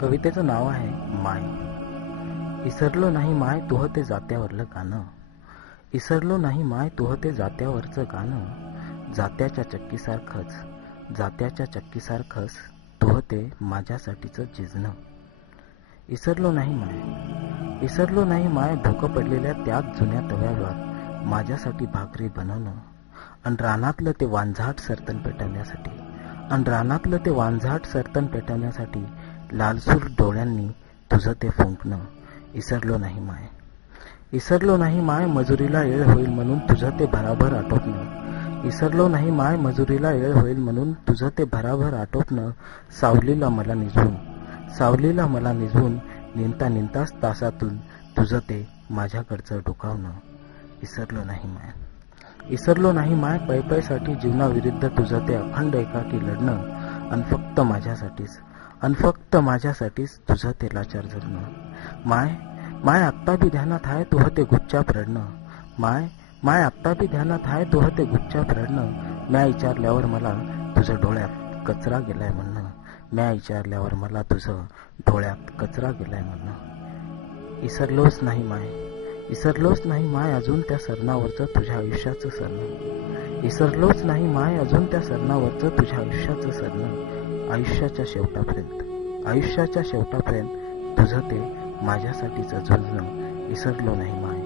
कवितेचं नाव आहे माय. इसरलो नाही माय तुह ते जात्यावरलं गाणं. इसरलो नाही माय तुह ते जात्यावरचं गाणं. जात्याच्या चक्कीसारखंच तुह ते माझ्यासाठीचं झिजणं. इसरलो नाही माय भोकं पडलेल्या त्याच जुन्या तव्यावर माझ्यासाठी भाकरी बनवणं. अन रानातलं ते वांझाट सरतन पेटवण्यासाठी लालसूर डोळ्यांनी तुझं ते फुंकणं. इसरलो नाही माय मजुरीला येळ होईल म्हणून तुझं ते भराभर आटोपणं. इसरलो नाही माय मजुरीला येळ होईल म्हणून तुझं ते भराभर आटोपणं. सावलीला मला निजवून निंताच तासातून तुझं ते माझ्याकडचं डोकावणं. इसरलो नाही माय पैसाठी जीवनाविरुद्ध तुझं ते अखंड एकाकी लढणं. अन फक्त माझ्यासाठीच तुझं ते लाचार जगणं. माय आत्ता भी ध्यानात आहे तुह ते गुच्चाप रडणं. माय आत्ता भी ध्यानात आहे तुह ते गुच्चाप रडणं. म्या विचारल्यावर मला तुझं डोळ्यात कचरा गेलाय म्हणणं. इसरलोच नाही माय अजून त्या सरणावरचं तुझ्या आयुष्याचं सरणं. आयुष्याच्या शेवटापर्यंत तुझं ते माझ्यासाठीचं झुंजणं. इसरलो नाही माय.